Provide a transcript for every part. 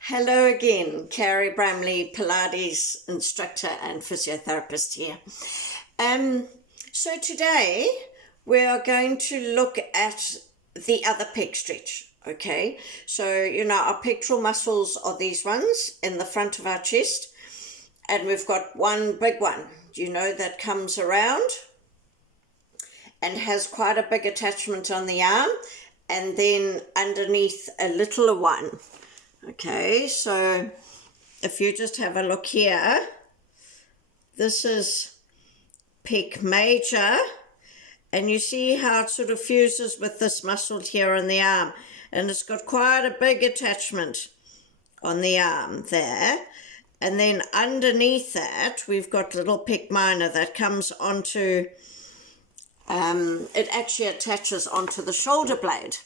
Hello again, Carrie Bramley, Pilates instructor and physiotherapist here. So today we are going to look at the other pec stretch, okay? So, our pectoral muscles are these ones in the front of our chest, and we've got one big one, that comes around and has quite a big attachment on the arm, and then underneath a littler one. Okay, so if you just have a look here, this is pec major, and you see how it sort of fuses with this muscle here on the arm, and it's got quite a big attachment on the arm there. And then underneath that, we've got little pec minor that comes onto, it actually attaches onto the shoulder blade.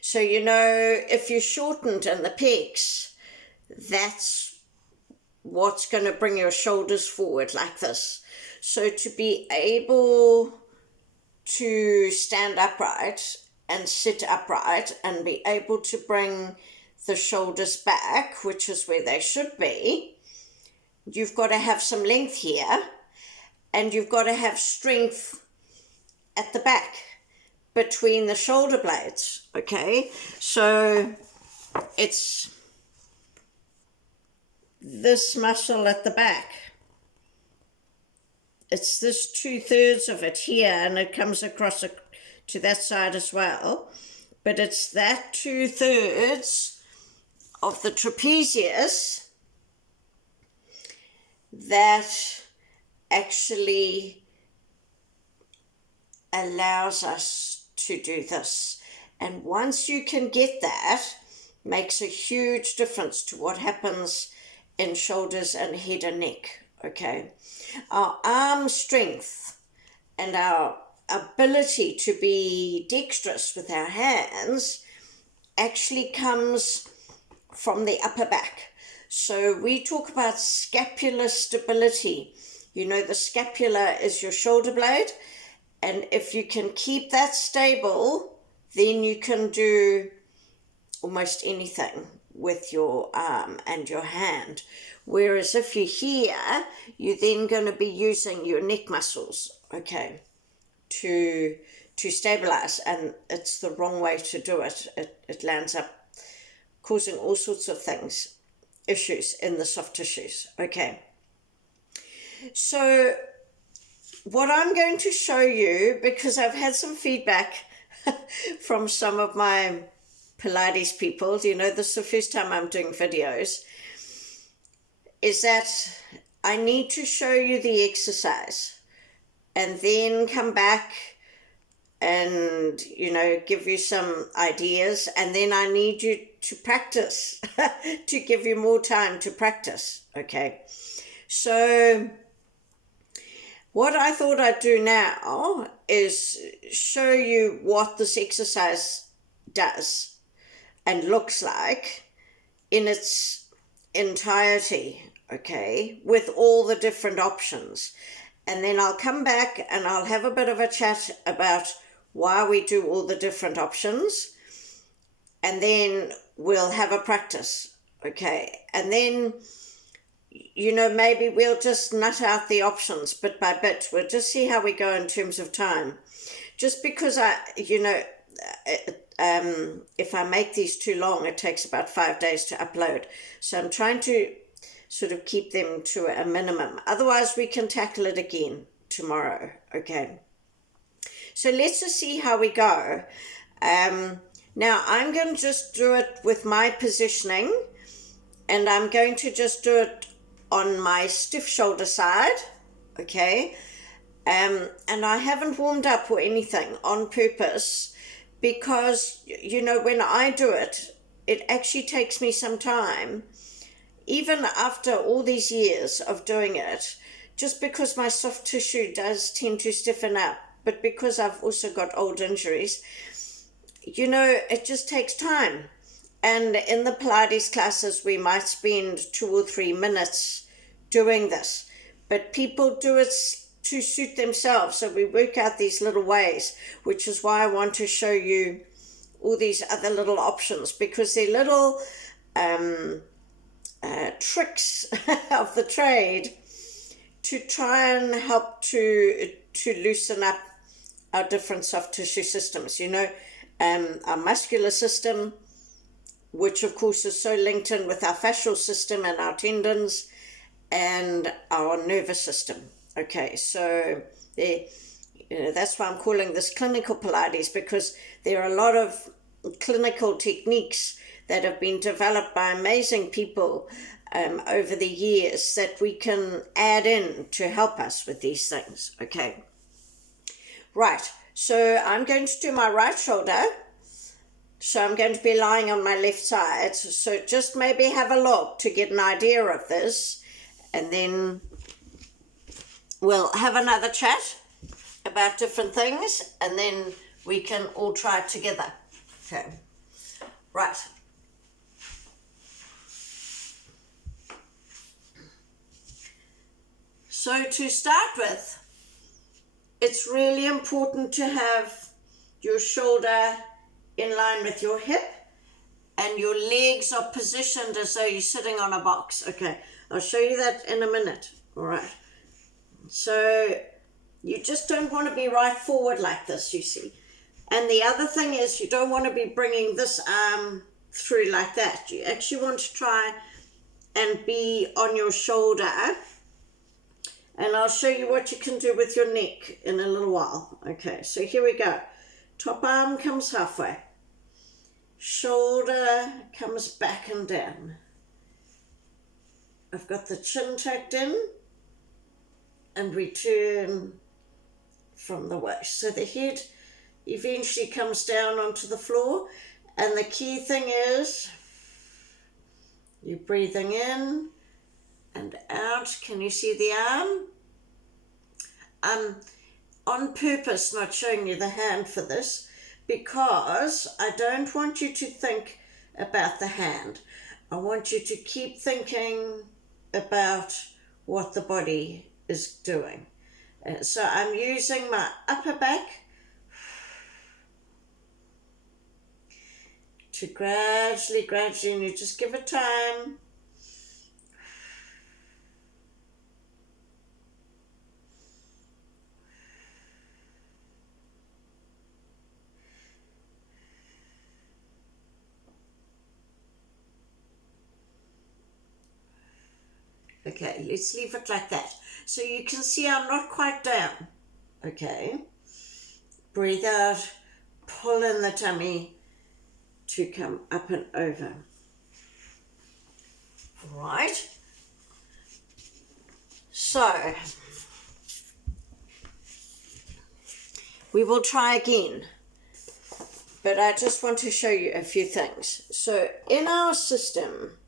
So, if you're shortened in the pecs, that's what's going to bring your shoulders forward like this. So to be able to stand upright and sit upright and be able to bring the shoulders back, which is where they should be, you've got to have some length here, and you've got to have strength at the back between the shoulder blades, okay? So it's this muscle at the back. It's this 2/3 of it here, and it comes across to that side as well. But it's that 2/3 of the trapezius that actually allows us to do this. And once you can get that, makes a huge difference to what happens in shoulders and head and neck, okay? Our arm strength and our ability to be dexterous with our hands actually comes from the upper back. So we talk about scapular stability. The scapula is your shoulder blade, and if you can keep that stable, then you can do almost anything with your arm and your hand. Whereas if you're here, you're then going to be using your neck muscles, okay, to stabilize, and it's the wrong way to do it. It lands up causing all sorts of things, issues in the soft tissues, okay. So what I'm going to show you, because I've had some feedback from some of my Pilates people, this is the first time I'm doing videos, is that I need to show you the exercise and then come back and, give you some ideas, and then I need you to practice, to give you more time to practice, okay? So what I thought I'd do now is show you what this exercise does and looks like in its entirety, okay, with all the different options. And then I'll come back and I'll have a bit of a chat about why we do all the different options, and then we'll have a practice, okay? And then, maybe we'll just nut out the options bit by bit. We'll just see how we go in terms of time. Just because if I make these too long, it takes about 5 days to upload. So I'm trying to sort of keep them to a minimum. Otherwise, we can tackle it again tomorrow, okay? So let's just see how we go. Now, I'm going to just do it with my positioning, and I'm going to just do it on my stiff shoulder side, okay? And I haven't warmed up or anything on purpose, because, when I do it, it actually takes me some time, even after all these years of doing it, just because my soft tissue does tend to stiffen up, but because I've also got old injuries, it just takes time. And in the Pilates classes, we might spend 2 or 3 minutes doing this, but people do it to suit themselves. So we work out these little ways, which is why I want to show you all these other little options, because they're little tricks of the trade to try and help to loosen up our different soft tissue systems. Our muscular system, which of course is so linked in with our fascial system and our tendons and our nervous system. Okay, so that's why I'm calling this clinical Pilates, because there are a lot of clinical techniques that have been developed by amazing people over the years that we can add in to help us with these things. Okay, right, so I'm going to do my right shoulder. So I'm going to be lying on my left side. So just maybe have a look to get an idea of this, and then we'll have another chat about different things, and then we can all try it together. Okay, right. So to start with, it's really important to have your shoulder in line with your hip, and your legs are positioned as though you're sitting on a box. Okay, I'll show you that in a minute. All right. So you just don't want to be right forward like this, you see. And the other thing is, you don't want to be bringing this arm through like that. You actually want to try and be on your shoulder. And I'll show you what you can do with your neck in a little while. Okay, so here we go. Top arm comes halfway. Shoulder comes back and down. I've got the chin tucked in and return from the waist. So the head eventually comes down onto the floor, and the key thing is you're breathing in and out. Can you see the arm? I'm on purpose not showing you the hand for this, because I don't want you to think about the hand. I want you to keep thinking about what the body is doing. So I'm using my upper back to gradually, and you just give it time. Okay, let's leave it like that. So you can see I'm not quite down. Okay. Breathe out, pull in the tummy to come up and over. Right. So we will try again, but I just want to show you a few things. So in our system,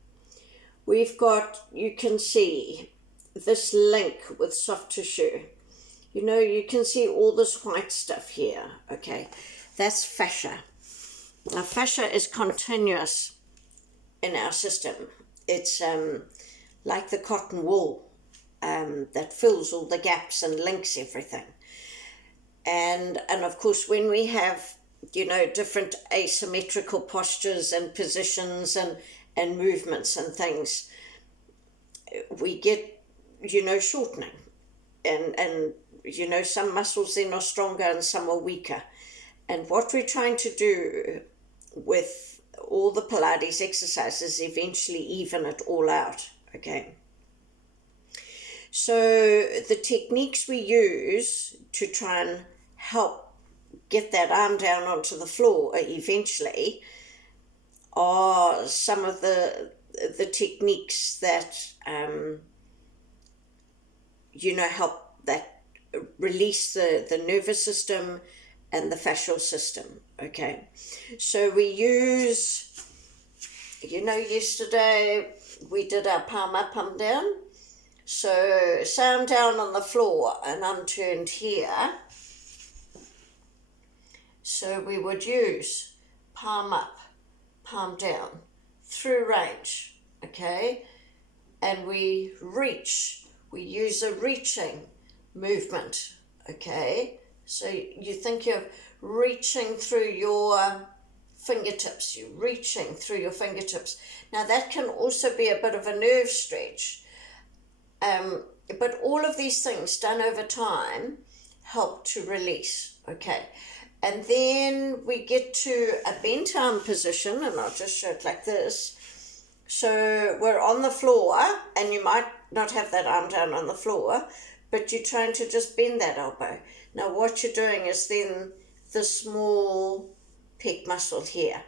we've got, you can see this link with soft tissue. You can see all this white stuff here. Okay, that's fascia. Now, fascia is continuous in our system. It's like the cotton wool that fills all the gaps and links everything. And of course, when we have, different asymmetrical postures and positions and movements and things, we get, shortening. And some muscles then are stronger and some are weaker. And what we're trying to do with all the Pilates exercises, eventually even it all out. Okay. So the techniques we use to try and help get that arm down onto the floor eventually are some of the techniques that help that release the nervous system and the fascial system. Okay, so we use, yesterday we did our palm up, palm down. So say I'm down on the floor and I'm turned here. So we would use palm up, palm down, through range, okay? And we reach, we use a reaching movement, okay? So you think you're reaching through your fingertips. You're reaching through your fingertips. Now that can also be a bit of a nerve stretch. But all of these things done over time help to release, okay? And then we get to a bent arm position, and I'll just show it like this. So we're on the floor, and you might not have that arm down on the floor, but you're trying to just bend that elbow. Now what you're doing is then the small pec muscle here.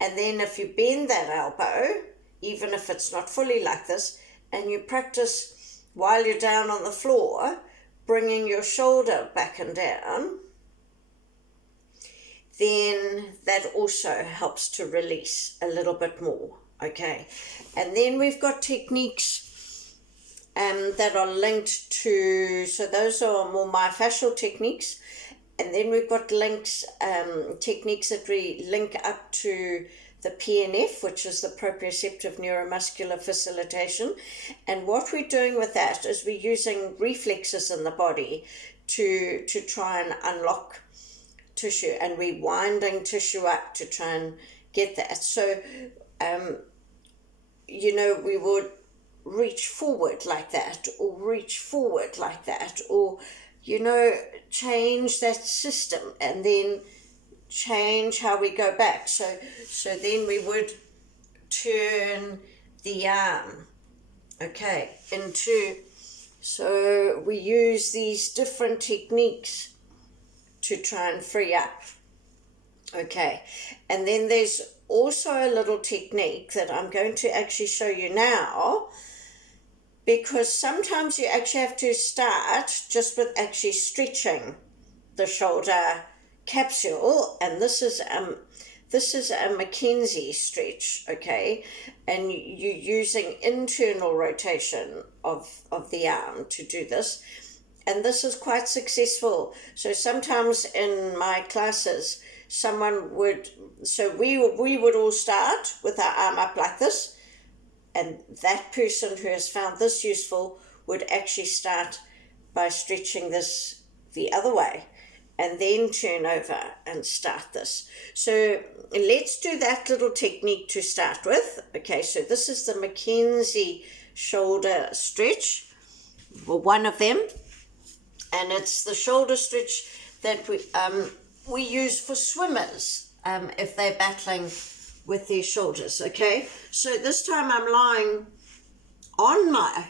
And then if you bend that elbow, even if it's not fully like this, and you practice while you're down on the floor, bringing your shoulder back and down, then that also helps to release a little bit more, okay? And then we've got techniques that are linked to, so those are more myofascial techniques, and then we've got techniques that we link up to the PNF, which is the proprioceptive neuromuscular facilitation. And what we're doing with that is we're using reflexes in the body to try and unlock tissue, and we're winding tissue up to try and get that. So, we would reach forward like that, or reach forward like that, or, change that system, and then change how we go back. So then we would turn the arm, okay, so we use these different techniques to try and free up, okay. And then there's also a little technique that I'm going to actually show you now, because sometimes you actually have to start just with actually stretching the shoulder capsule, and this is a Mackenzie stretch, okay, and you're using internal rotation of the arm to do this, and this is quite successful. So sometimes in my classes, we would all start with our arm up like this, and that person who has found this useful would actually start by stretching this the other way, and then turn over and start this. So let's do that little technique to start with. Okay, so this is the Mackenzie shoulder stretch, well, one of them, and it's the shoulder stretch that we use for swimmers if they're battling with their shoulders, okay? So this time I'm lying on my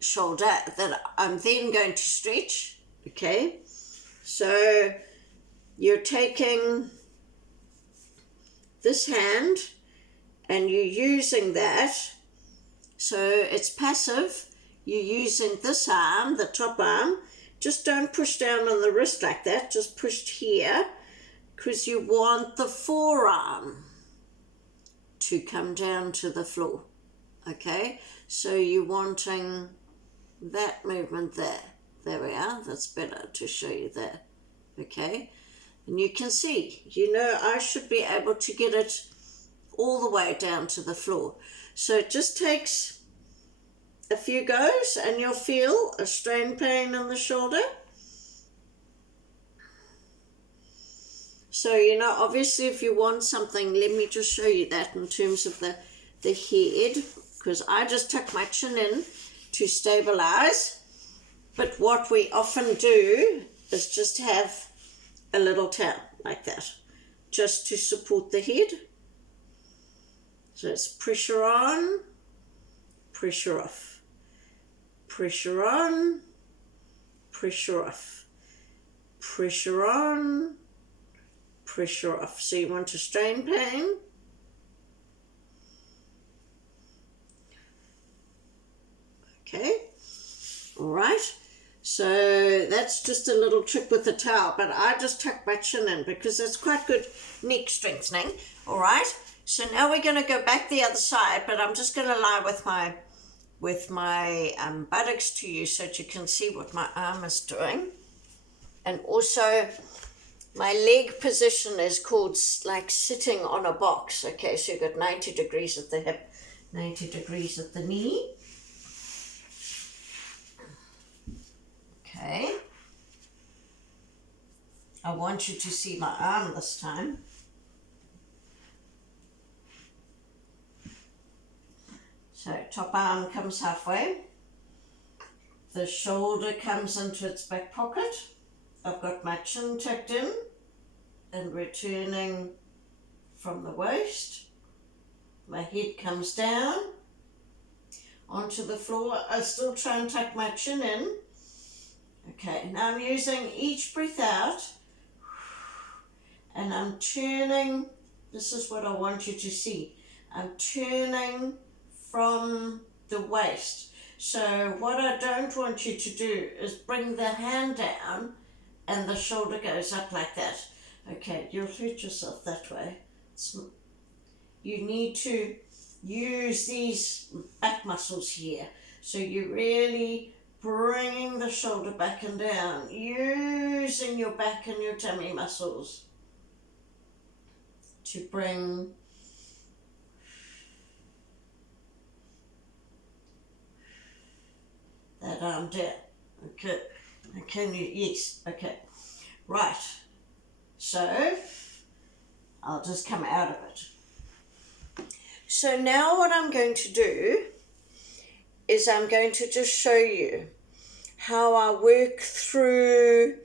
shoulder that I'm then going to stretch, okay? So you're taking this hand and you're using that, so it's passive. You're using this arm, the top arm. Just don't push down on the wrist like that, just push here, because you want the forearm to come down to the floor, okay? So you're wanting that movement there. There we are, that's better to show you there, okay? And you can see, I should be able to get it all the way down to the floor. So it just takes a few goes and you'll feel a strain pain in the shoulder. So, obviously if you want something, let me just show you that in terms of the head, because I just tuck my chin in to stabilize. But what we often do is just have a little towel like that, just to support the head. So it's pressure on, pressure off, pressure on, pressure off, pressure on, pressure off. So you want to strain pain. Okay, all right. So that's just a little trick with the towel, but I just tuck my chin in because it's quite good neck strengthening. All right. So now we're going to go back the other side, but I'm just going to lie with my buttocks to you so that you can see what my arm is doing. And also my leg position is called like sitting on a box. Okay, so you've got 90 degrees at the hip, 90 degrees at the knee. Okay. I want you to see my arm this time. top arm comes halfway. The shoulder comes into its back pocket. I've got my chin tucked in and returning from the waist. My head comes down onto the floor. I still try and tuck my chin in. Okay, now I'm using each breath out and I'm turning. This is what I want you to see. I'm turning from the waist. So what I don't want you to do is bring the hand down and the shoulder goes up like that. Okay, you'll hurt yourself that way. You need to use these back muscles here. So you're really bringing the shoulder back and down, using your back and your tummy muscles to bring that arm down. Okay, can you, yes, okay, right. So I'll just come out of it. So now what I'm going to do is I'm going to just show you how I work through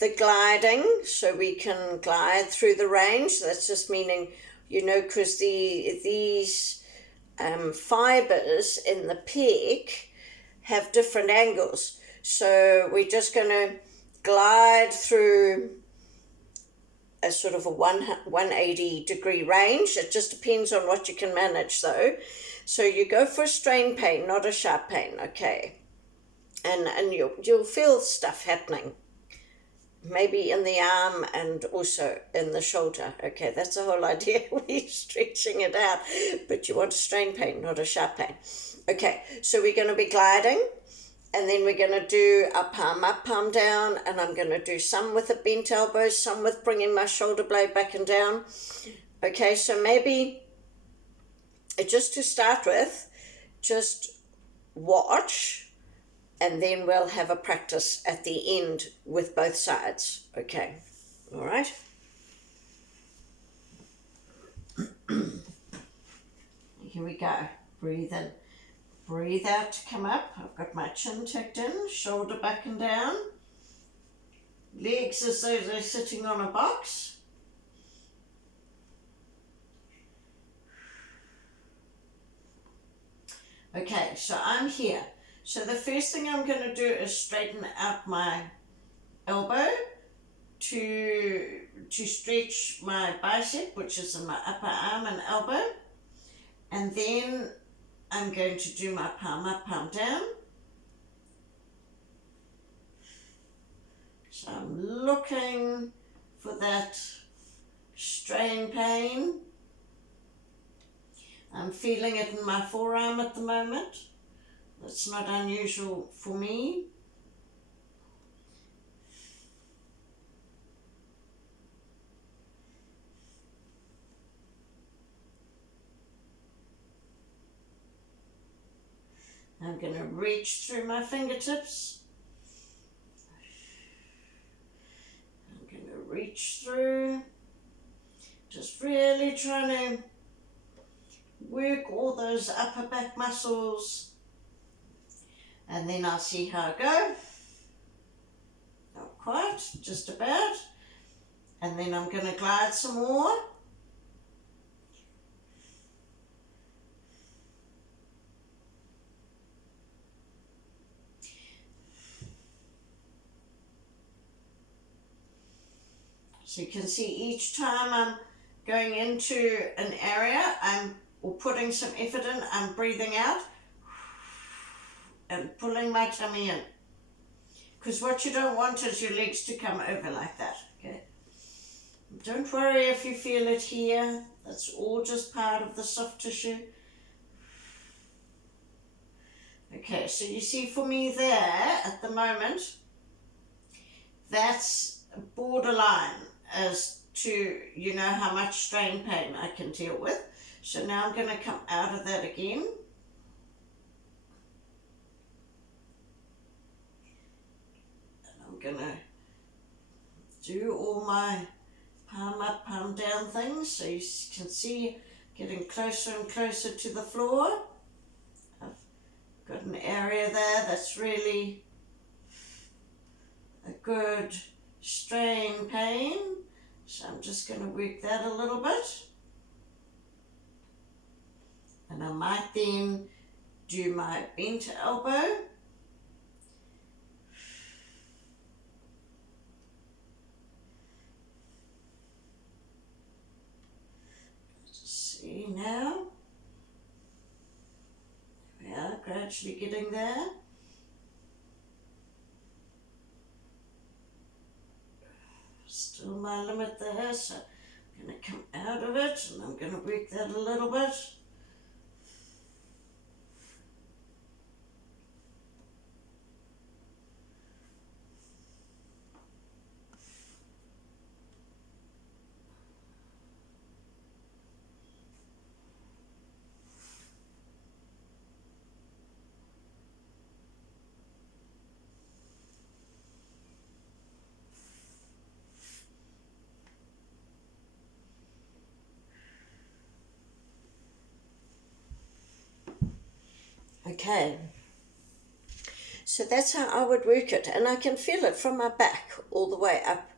the gliding, so we can glide through the range. That's just meaning, you know, because these fibers in the peg have different angles. So we're just going to glide through a sort of a 180 degree range. It just depends on what you can manage though. So you go for a strain pain, not a sharp pain, okay? And you'll feel stuff happening, maybe in the arm and also in the shoulder. Okay, that's the whole idea. We're stretching it out, but you want a strain pain, not a sharp pain. Okay, so we're going to be gliding, and then we're going to do a palm up, palm down, and I'm going to do some with a bent elbow, some with bringing my shoulder blade back and down. Okay, so maybe just to start with, just watch, and then we'll have a practice at the end with both sides. Okay, all right? Here we go. Breathe in. Breathe out to come up. I've got my chin tucked in, shoulder back and down. Legs as though they're sitting on a box. Okay, so I'm here. So the first thing I'm going to do is straighten out my elbow to stretch my bicep, which is in my upper arm and elbow. And then I'm going to do my palm up, palm down. So I'm looking for that strain pain. I'm feeling it in my forearm at the moment. That's not unusual for me. I'm going to reach through my fingertips. I'm going to reach through. Just really trying to work all those upper back muscles. And then I'll see how I go. Not quite, just about. And then I'm going to glide some more. So you can see each time I'm going into an area, or putting some effort in, I'm breathing out and pulling my tummy in. Because what you don't want is your legs to come over like that, okay? Don't worry if you feel it here. That's all just part of the soft tissue. Okay, so you see for me there, at the moment, that's borderline as to, you know, how much strain pain I can deal with. So now I'm going to come out of that again. And I'm going to do all my palm up, palm down things. So you can see getting closer and closer to the floor. got an area there that's really a good strain pain. So I'm just going to work that a little bit. And I might then do my bent elbow. Just see now. There we are, gradually getting there. Still my limit there, so I'm going to come out of it and I'm going to work that a little bit. Okay, so that's how I would work it, and I can feel it from my back all the way up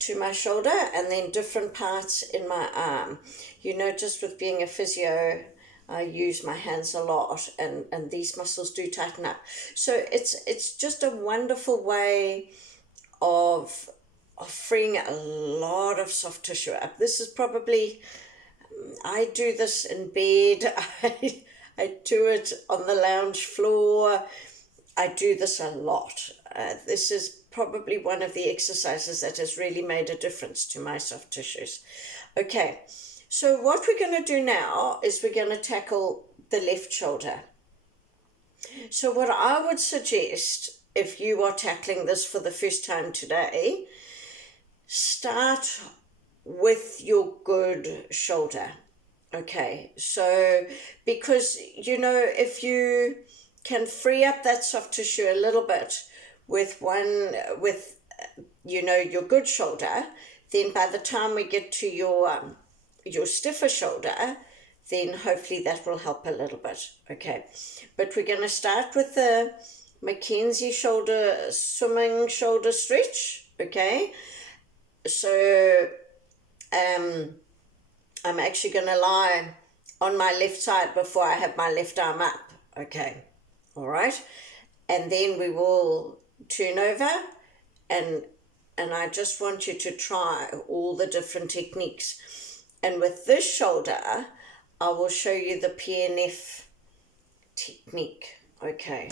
to my shoulder and then different parts in my arm. You know, just with being a physio, I use my hands a lot, and these muscles do tighten up. So it's just a wonderful way of freeing a lot of soft tissue up. This is probably, I do this in bed. I do it on the lounge floor. I do this a lot. This is probably one of the exercises that has really made a difference to my soft tissues. Okay, so what we're going to do now is we're going to tackle the left shoulder. So what I would suggest, if you are tackling this for the first time today, start with your good shoulder. Okay, so because, you know, if you can free up that soft tissue a little bit with you know, your good shoulder, then by the time we get to your stiffer shoulder, then hopefully that will help a little bit. Okay, but we're going to start with the Mackenzie swimming shoulder stretch. Okay, so I'm actually going to lie on my left side before I have my left arm up. Okay, all right, and then we will turn over, and I just want you to try all the different techniques. And with this shoulder, I will show you the PNF technique. Okay,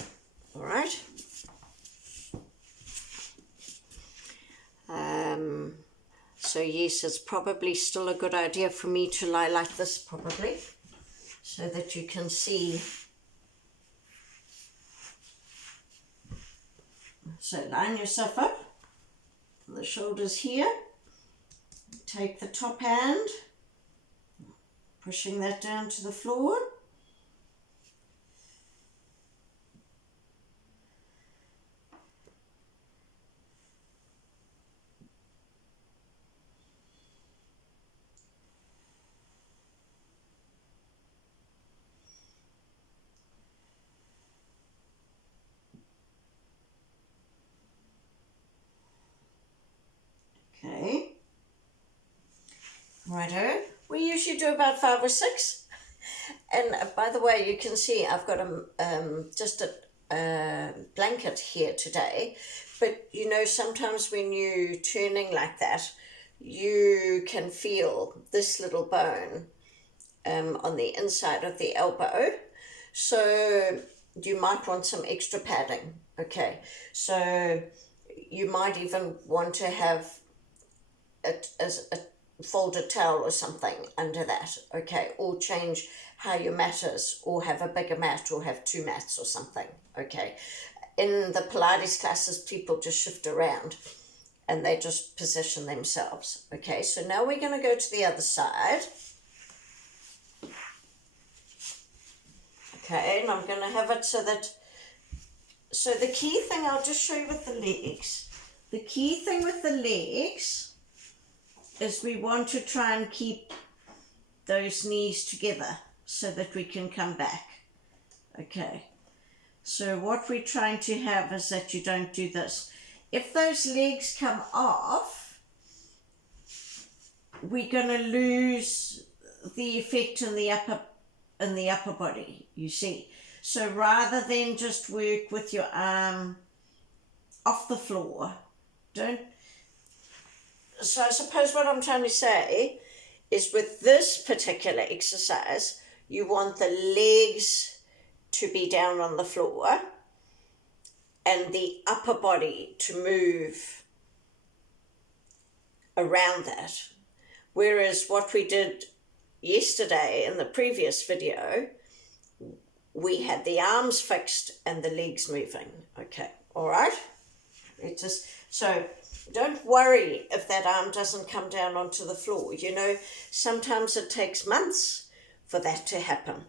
all right. So yes, it's probably still a good idea for me to lie like this, probably, so that you can see. So line yourself up, the shoulders here, take the top hand, pushing that down to the floor. Okay, righto. We usually do about 5 or 6. And by the way, you can see I've got just a blanket here today. But you know, sometimes when you're turning like that, you can feel this little bone on the inside of the elbow. So you might want some extra padding. Okay, so you might even want to have a folded towel or something under that, okay, or change how your mat is, or have a bigger mat, or have 2 mats or something. Okay, in the Pilates classes, people just shift around and they just position themselves. Okay, so now we're going to go to the other side. Okay, and I'm going to have it so the key thing, I'll just show you with the legs. The key thing with the legs is we want to try and keep those knees together so that we can come back. Okay, So what we're trying to have is that you don't do this. If those legs come off, we're going to lose the effect in the upper body, you see. So rather than just work with your arm off the floor, don't. So I suppose what I'm trying to say is with this particular exercise, you want the legs to be down on the floor and the upper body to move around that. Whereas what we did yesterday in the previous video, we had the arms fixed and the legs moving. Okay, all right? So don't worry if that arm doesn't come down onto the floor. You know, sometimes it takes months for that to happen.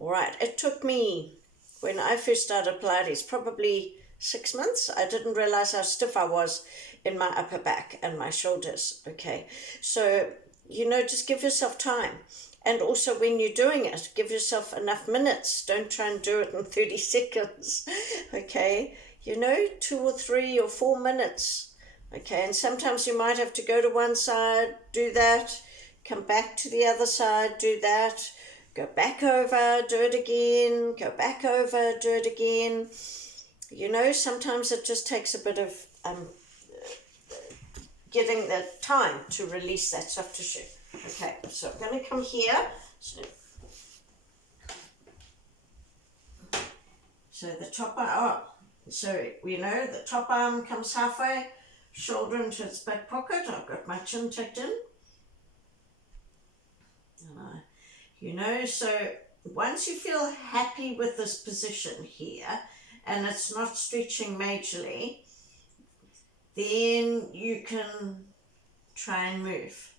All right, it took me, when I first started Pilates, probably 6 months. I didn't realize how stiff I was in my upper back and my shoulders. Okay, so, you know, just give yourself time. And also when you're doing it, give yourself enough minutes. Don't try and do it in 30 seconds, okay? You know, 2 or 3 or 4 minutes, okay? And sometimes you might have to go to one side, do that, come back to the other side, do that, go back over, do it again, go back over, do it again. You know, sometimes it just takes a bit of getting the time to release that soft tissue. Okay, so I'm going to come here. So the top arm, so we know the top arm comes halfway, shoulder into its back pocket. I've got my chin tucked in. You know, so once you feel happy with this position here, and it's not stretching majorly, then you can try and move.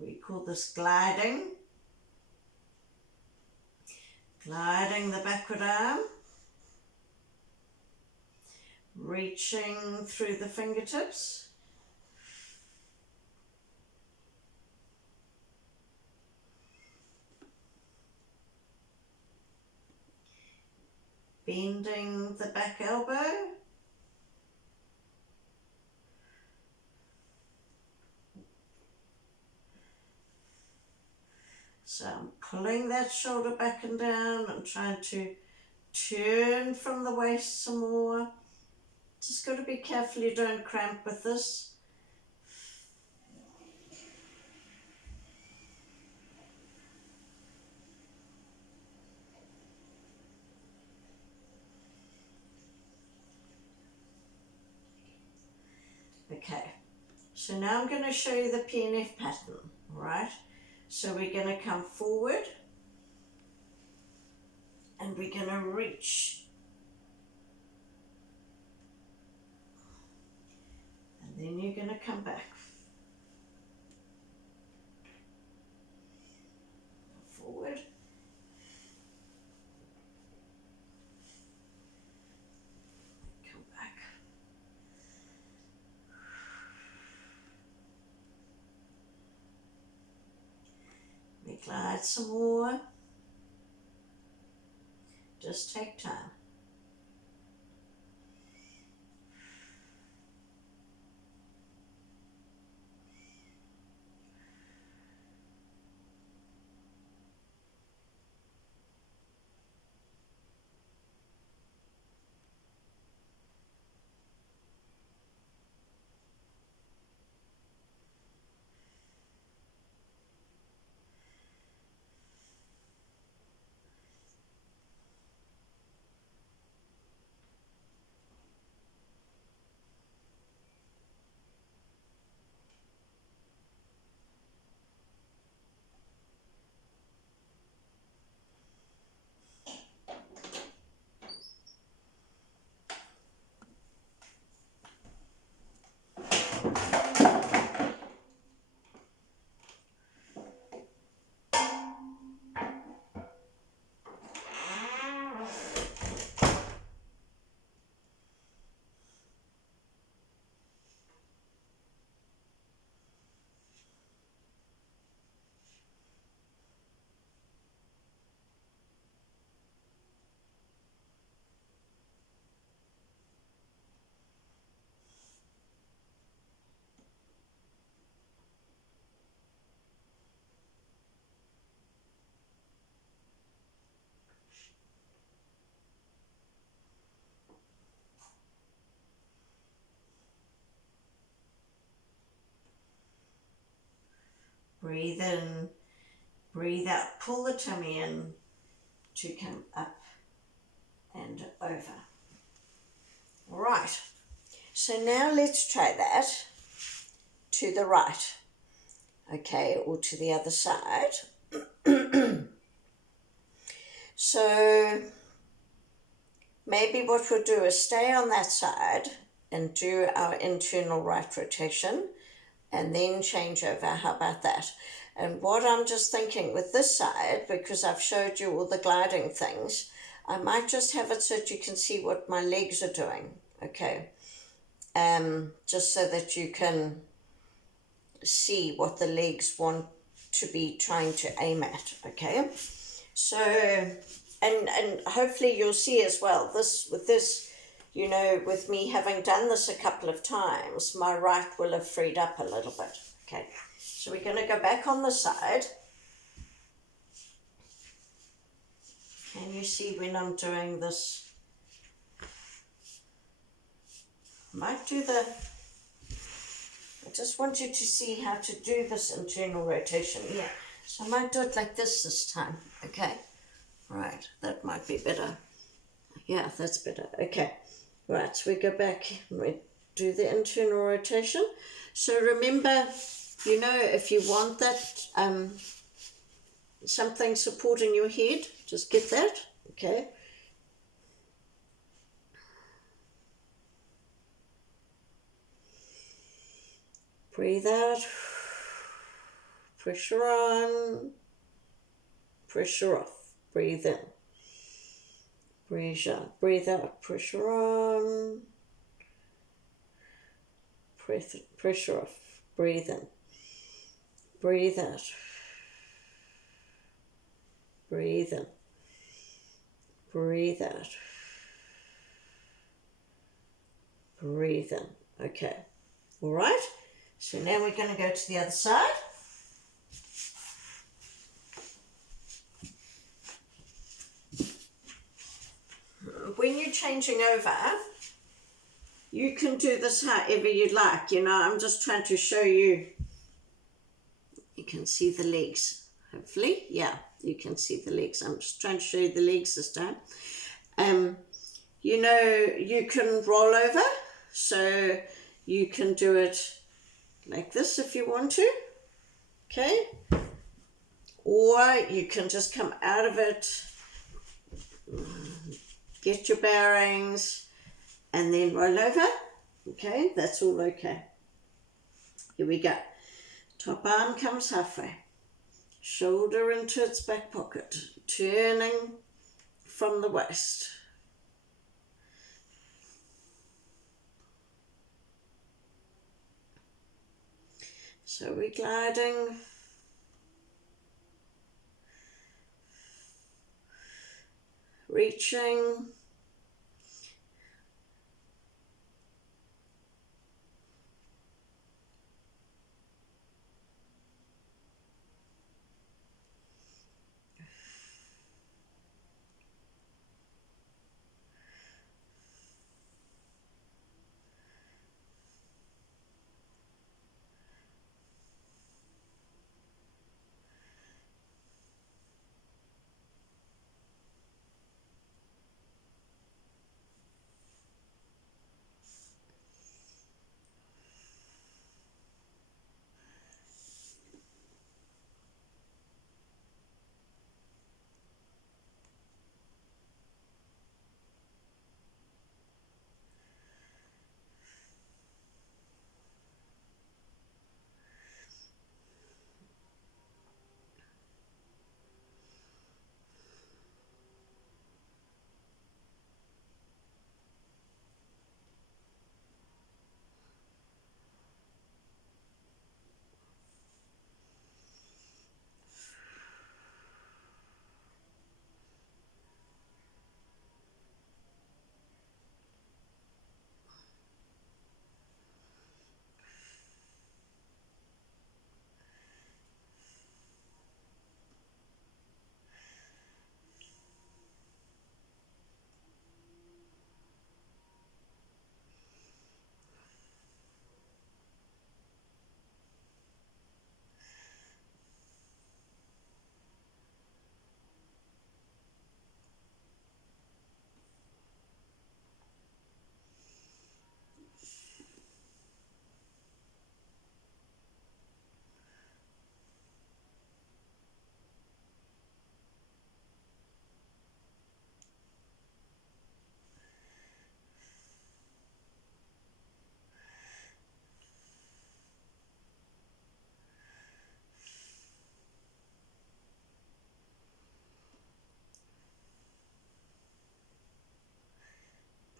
We call this gliding. Gliding the backward arm. Reaching through the fingertips. Bending the back elbow. So I'm pulling that shoulder back and down and trying to turn from the waist some more. Just got to be careful you don't cramp with this. Okay, so now I'm going to show you the PNF pattern, all right? So we're going to come forward and we're going to reach. And then you're going to come back. Forward. Come back. We glide some more. Just take time. Breathe in, breathe out. Pull the tummy in to come up and over. All right. So now let's try that to the right, okay, or to the other side. So maybe what we'll do is stay on that side and do our internal right rotation and then change over. How about that? And what I'm just thinking with this side, because I've showed you all the gliding things, I might just have it so that you can see what my legs are doing, okay? Just so that you can see what the legs want to be trying to aim at, okay? So, and hopefully you'll see as well, with this, you know, with me having done this a couple of times, my right will have freed up a little bit, okay? So we're going to go back on the side. Can you see when I'm doing this? I might do I just want you to see how to do this internal rotation. Yeah, so I might do it like this time, okay? Right, that might be better. Yeah, that's better, okay. Right, so we go back and we do the internal rotation. So remember, you know, if you want that, something supporting your head, just get that, okay? Breathe out, pressure on, pressure off, breathe in, breathe out, pressure on, pressure off, breathe in, breathe out, breathe in, breathe out, breathe in, okay, all right? So now we're going to go to the other side. When you're changing over, you can do this however you like. You know, I'm just trying to show you. You can see the legs, hopefully. Yeah, you can see the legs. I'm just trying to show you the legs this time. You know, you can roll over, so you can do it like this if you want to, okay? Or you can just come out of it, get your bearings, and then roll over, okay? That's all okay. Here we go. Top arm comes halfway, shoulder into its back pocket, turning from the waist. So we're gliding. Reaching.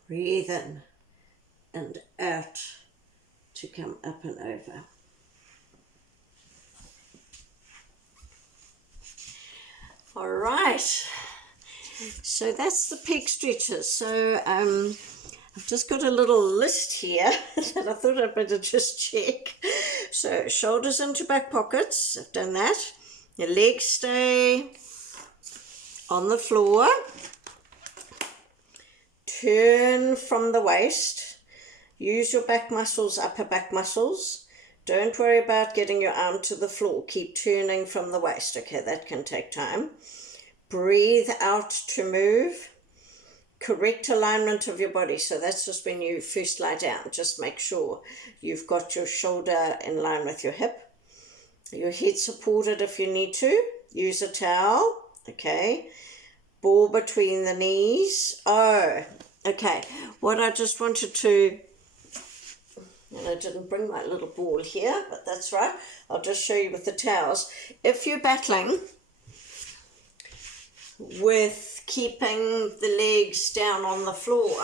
Breathe in and out to come up and over. All right, so that's the pec stretches. So I've just got a little list here that I thought I'd better just check. So shoulders into back pockets, I've done that. Your legs stay on the floor. Turn from the waist. Use your back muscles, upper back muscles. Don't worry about getting your arm to the floor. Keep turning from the waist. Okay, that can take time. Breathe out to move. Correct alignment of your body. So that's just when you first lie down. Just make sure you've got your shoulder in line with your hip. Your head supported if you need to. Use a towel. Okay. Ball between the knees. Oh, okay. What I just wanted to, and I didn't bring my little ball here, but that's right. I'll just show you with the towels. If you're battling with keeping the legs down on the floor,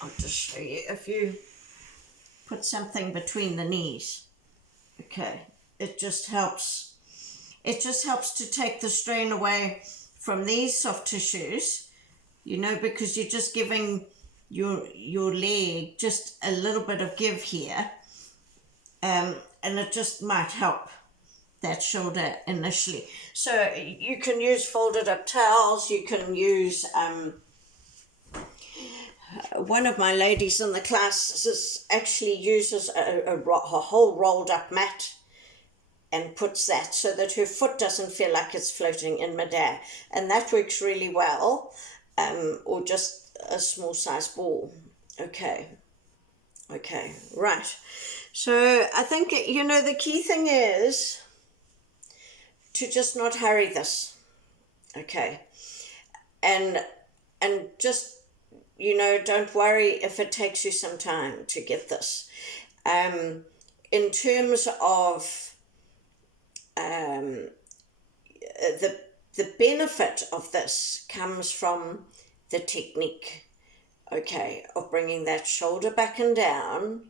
I'll just show you. If you put something between the knees, okay, it just helps to take the strain away from these soft tissues, you know, because you're just giving your leg just a little bit of give here, and it just might help that shoulder initially. So you can use folded up towels. You can use one of my ladies in the class actually uses a whole rolled up mat and puts that so that her foot doesn't feel like it's floating in midair, and that works really well. Or just a small size ball. Okay, right. So I think, you know, the key thing is to just not hurry this. Okay, and just, you know, don't worry if it takes you some time to get this. In terms of the benefit of this comes from the technique, okay, of bringing that shoulder back and down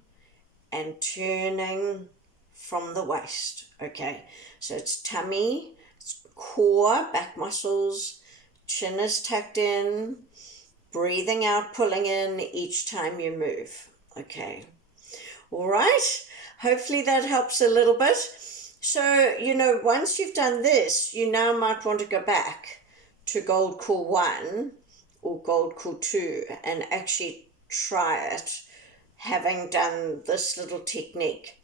and turning from the waist, okay. So it's tummy, it's core, back muscles, chin is tucked in, breathing out, pulling in each time you move, okay. All right, hopefully that helps a little bit. So, you know, once you've done this, you now might want to go back to Gold Core 1 or Gold Core 2 and actually try it, having done this little technique.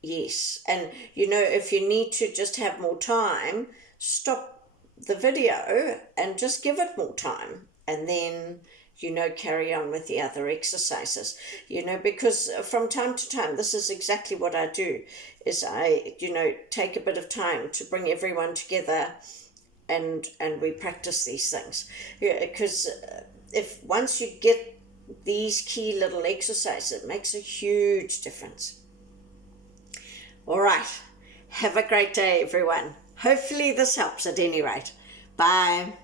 Yes, and, you know, if you need to just have more time, stop the video and just give it more time, and then, you know, carry on with the other exercises, you know, because from time to time, this is exactly what I do, is I, you know, take a bit of time to bring everyone together and we practice these things. Because if once you get these key little exercises, it makes a huge difference. All right. Have a great day, everyone. Hopefully this helps at any rate. Bye.